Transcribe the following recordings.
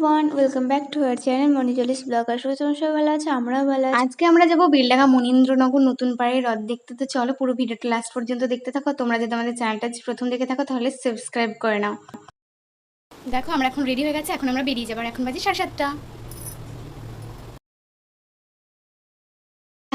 Everyone welcome back to our channel মনিজলিস blogger সবাই তোমার সবাই ভালো আছে? আমরাও ভালো আছি। আজকে আমরা যাব বিলডাঙ্গা মনীন্দ্রনগর নতুন পাড়ায় হ্রদ দেখতে। তো চলো পুরো ভিডিওটা লাস্ট পর্যন্ত দেখতে থাকো। তোমরা যদি আমাদের চ্যানেলটা প্রথম দেখে থাকো তাহলে সাবস্ক্রাইব করে নাও। দেখো আমরা এখন রেডি হয়ে গেছে। এখন আমরা বেরিয়ে যাব। আর এখন বাজে সাড়ে সাতটা।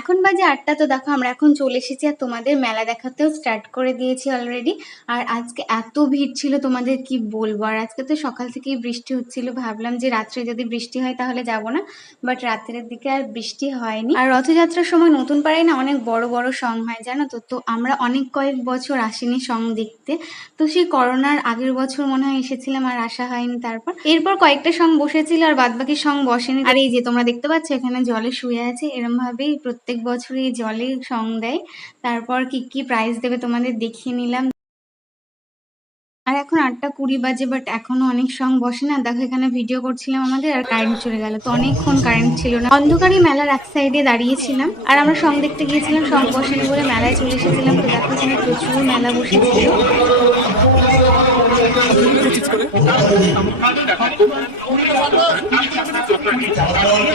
এখন বাজে আটটা, তো দেখো আমরা এখন চলে এসেছি আর তোমাদের মেলা দেখাতেও স্টার্ট করে দিয়েছি অলরেডি আর আজকে এত ভিড় ছিল তোমাদের কি বলব? আর আজকে তো সকাল থেকেই বৃষ্টি হচ্ছিল, ভাবলাম যে রাত্রে যদি বৃষ্টি হয় তাহলে যাব না বাট রাত্রের দিকে আর বৃষ্টি হয়নি। আর রথযাত্রার সময় নতুন পাড়ায় না অনেক বড় বড় সং হয়, জানো তো? তো আমরা অনেক কয়েক বছর আসিনি সং দেখতে, তো সেই করোনার আগের বছর মনে হয় এসেছিলাম আর আসা হয়নি তারপর। এরপর কয়েকটা সং বসেছিল আর বাদবাকি সং বসেনি। আর এই যে তোমরা দেখতে পাচ্ছ, এখানে জলে শুয়ে আছে এরম ভাবেই প্রত্যেক বছরই জলে সং দেয়। তারপর কি কি প্রাইজ দেবে তোমাদের দেখিয়ে নিলাম। আর এখন আটটা কুড়ি বাজে বাট এখনও অনেক সং বসে না। দেখো, এখানে ভিডিও করছিলাম আমাদের আর কারেন্ট চলে গেল। তো অনেকক্ষণ কারেন্ট ছিল না। অন্ধকারই মেলার এক সাইডে দাঁড়িয়েছিলাম। আর আমরা সং দেখতে গিয়েছিলাম, সং বসেনি বলে মেলায় চলে এসেছিলাম। তো দেখো, এখানে প্রচুর মেলা বসেছিল। যে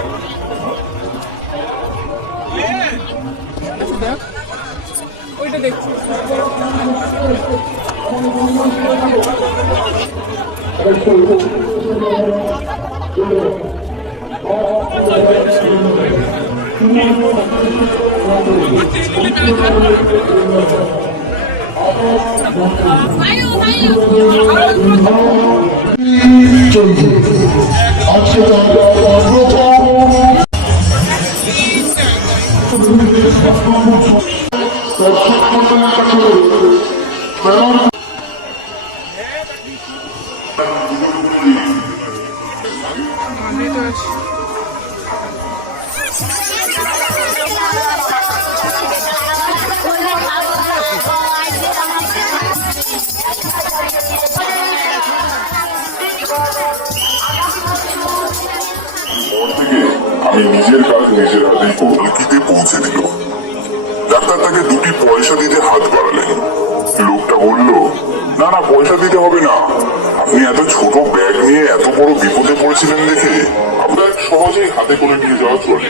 বসে যান চলছে প্রথম দর্শকমণ্ডলীর কাছে মেলার পর থেকে আমি নিজের কাজ নিজের কলকিতে পৌঁছে দিল ডাক্তার তাকে পয়সা দিতে হাত বাড়ালেন। লোকটা বলল না না পয়সা দিতে হবে না। আপনি এত ছোট ব্যাগ নিয়ে এত বড় বিপদে পড়েছিলেন দেখে আপনার সহজেই হাতে করে নিয়ে যাওয়া চলে।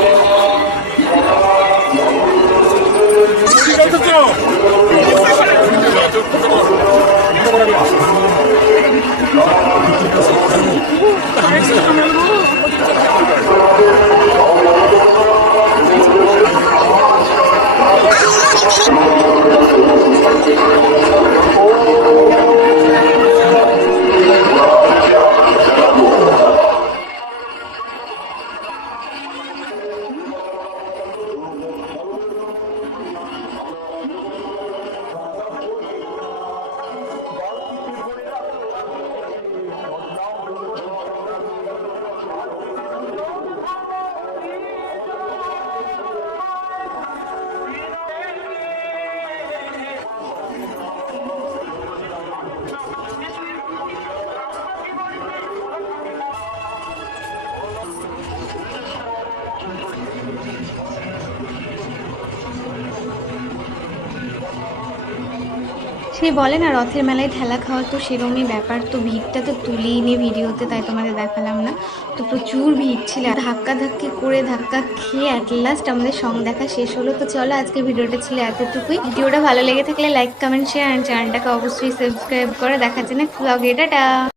아, সে বলে না রথের মেলায় ঠেলা খাওয়া তো সেরমই ব্যাপার। তো ভিড়টা তো তুলেই নিয়ে ভিডিওতে, তাই তোমাদের দেখালাম না। তো প্রচুর ভিড় ছিল। ধাক্কা ধাক্কি করে ধাক্কা খেয়ে অ্যাট লাস্ট আমাদের সং দেখা শেষ হলো। তো চলো, আজকে ভিডিওটা ছিল এতটুকুই। ভিডিওটা ভালো লেগে থাকলে লাইক কমেন্ট শেয়ার অ্যান্ড চ্যানেলটাকে অবশ্যই সাবস্ক্রাইব করে। দেখাচ্ছে না ব্লগে টাটা!